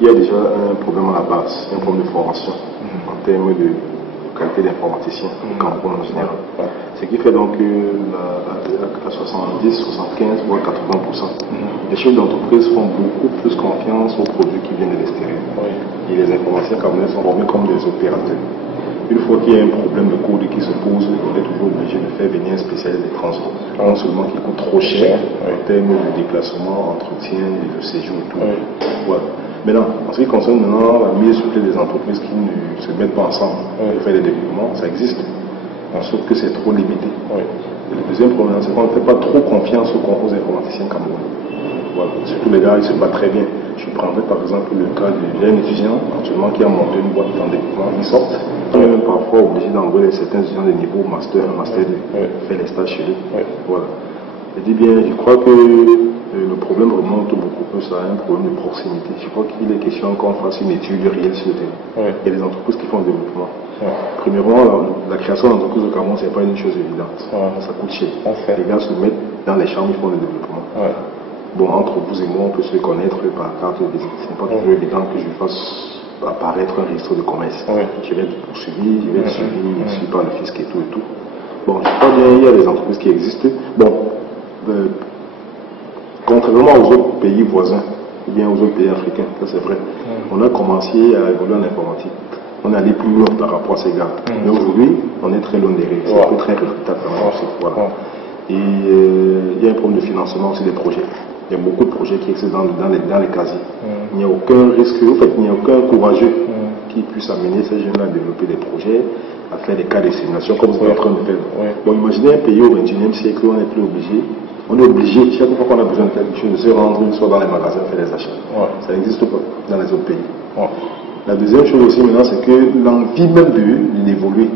Il y a déjà un problème à la base, un problème de formation en termes de qualité d'informaticien au Cameroun en général. Ce qui fait donc que à 70, 75 voire 80%, les chefs d'entreprise font beaucoup plus confiance aux produits qui viennent de l'extérieur. Et les informaticiens camerounais sont formés comme des opérateurs. Une fois qu'il y a un problème de code qui se pose, on est toujours obligé de faire venir un spécialiste des transports. Non seulement qui coûte trop cher en termes de déplacement, entretien et de séjour et tout. Voilà. Maintenant, en ce qui concerne maintenant la mise sur pied des entreprises qui ne se mettent pas ensemble pour faire des développements, ça existe. Sauf que c'est trop limité. Et le deuxième problème, c'est qu'on ne fait pas trop confiance aux informaticiens camerounais. Voilà. Surtout les gars, ils se battent très bien. Je prendrais par exemple le cas d'un étudiant actuellement qui a monté une boîte en développement. Ils sortent. On est même parfois obligé d'envoyer certains étudiants de niveau master, master 2, faire les stages chez eux. Voilà. Je dis bien, je crois que le problème remonte beaucoup plus à un problème de proximité. Je crois qu'il est question qu'on fasse une étude réelle sur le terrain. Il y a des entreprises qui font le développement. Premièrement, la création d'entreprises au Cameroun, ce n'est pas une chose évidente. Ça coûte cher. Les gars se mettent dans les chambres, ils font le développement. Bon, entre vous et moi, on peut se connaître par carte de visite. Ce n'est pas toujours évident que je fasse apparaître un registre de commerce. Je vais être poursuivi, je vais être suivi par le fisc et tout et tout. Bon, je crois bien, il y a des entreprises qui existent. Bon, contrairement aux autres pays voisins, ou bien aux autres pays africains, ça c'est vrai, on a commencé à évoluer en informatique. On est allé plus loin par rapport à ces gars. Mais aujourd'hui, on est très loin derrière. C'est un peu très regrettable. Voilà. Et il y a un problème de financement aussi des projets. Il y a beaucoup de projets qui existent dans les casiers. Il n'y a aucun risque, en fait, il n'y a aucun courageux qui puisse amener ces jeunes-là à développer des projets, à faire des cas de simulation comme vous êtes en train de faire. Bon, imaginez un pays au XXIe siècle où on n'est plus obligé. On est obligé, chaque fois qu'on a besoin de quelque chose, de se rendre une fois dans les magasins faire des achats. Ça n'existe pas dans les autres pays. La deuxième chose aussi maintenant, c'est que l'envie même d'évoluer,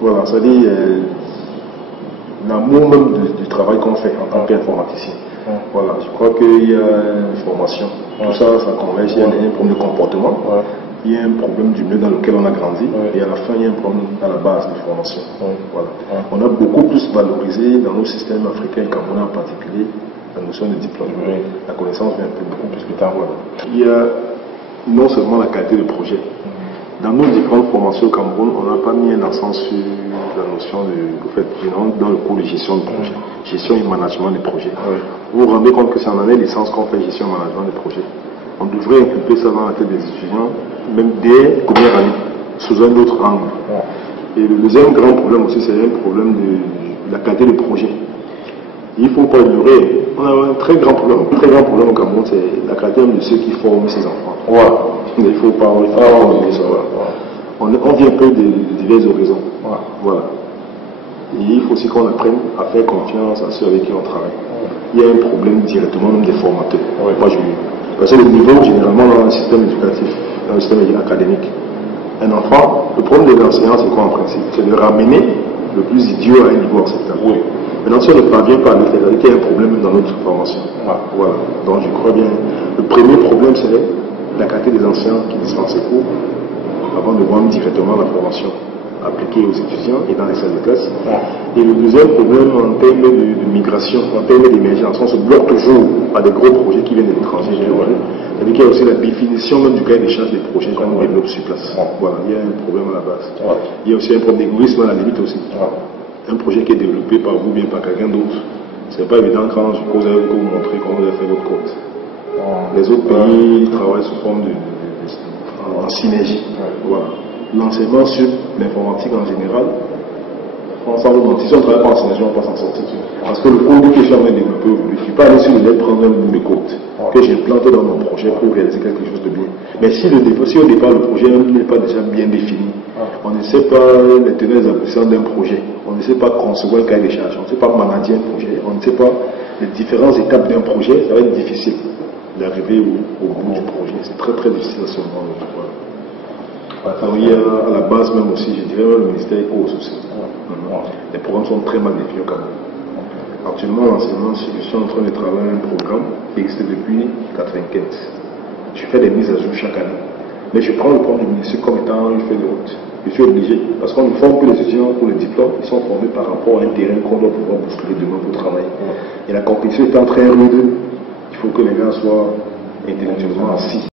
voilà, c'est-à-dire l'amour même du travail qu'on fait en tant qu'informaticien. Voilà, je crois qu'il y a une formation. Tout ça, ça converge. Il y a un problème de comportement. Il y a un problème du milieu dans lequel on a grandi. Et à la fin, il y a un problème à la base de formation. Voilà. On a beaucoup plus valorisé dans nos systèmes africains et camerounais en particulier la notion de diplôme. La connaissance vient beaucoup plus plus tard. Voilà. Il y a non seulement la qualité de projet. Dans nos différentes formations au Cameroun, on n'a pas mis un accent sur la notion dans le cours de gestion de projet, gestion et management des projets. Vous vous rendez compte que c'est en année licence qu'on fait gestion et management des projets. On devrait inculper ça dans la tête des étudiants, même dès la première année, sous un autre angle. Et le deuxième grand problème aussi, c'est un problème de la qualité de projet. Il ne faut pas ignorer, on a un très grand problème au Cameroun, c'est la qualité de ceux qui forment ces enfants. Il ne faut pas oublier ça. On vient un peu de divers horizons. Voilà. Et il faut aussi qu'on apprenne à faire confiance à ceux avec qui on travaille. Il y a un problème directement même des formateurs. Parce que le niveau, généralement, dans le système éducatif, dans le système académique, un enfant, le problème des enseignants, c'est quoi en principe? C'est de ramener le plus idiot à un niveau acceptable. Maintenant, si on ne parvient pas à le faire, il y a un problème dans notre formation. Voilà. Donc, je crois bien. Le premier problème, c'est la qualité des enseignants qui dispensent les cours, avant de voir directement la formation appliquée aux étudiants et dans les salles de classe. Et le deuxième problème en termes de migration, en termes d'émergence, on se bloque toujours à des gros projets qui viennent de l'étranger. C'est-à-dire qu'il y a aussi la définition même du cahier des charges des projets qu'on développe sur place. Voilà, il y a un problème à la base. Il y a aussi un problème d'égoïsme à la limite aussi. Un projet qui est développé par vous, bien par quelqu'un d'autre. C'est pas évident quand je cause avec vous montrer comment vous avez fait votre code. Les autres pays travaillent sous forme en synergie. Voilà. L'enseignement sur l'informatique en général, si on ne travaille pas en synergie, on ne va pas s'en sortir. Parce que le code que je suis en train de développer aujourd'hui, je ne suis pas allé sur le net prendre un bout de code que j'ai planté dans mon projet pour réaliser quelque chose de bien. Mais si au départ le projet n'est pas déjà bien défini, on ne sait pas les tenants et les aboutissants d'un projet, on ne sait pas concevoir un cahier des charges, on ne sait pas manager un projet, on ne sait pas les différentes étapes d'un projet, ça va être difficile d'arriver au bout du projet. C'est très très difficile à ce moment. Alors, il y a à la base même aussi, je dirais, le ministère éco aussi. Les programmes sont très mal définis au Cameroun. Actuellement, l'enseignement, je suis en train de travailler un programme qui existe depuis 1995. Je fais des mises à jour chaque année. Mais je prends le programme du ministère comme étant une feuille de route. Je suis obligé, parce qu'on ne forme que les étudiants pour le diplôme, ils sont formés par rapport à un terrain qu'on doit pouvoir bousculer demain pour travailler. Et la compétition étant très rude, il faut que les gars soient intellectuellement assis.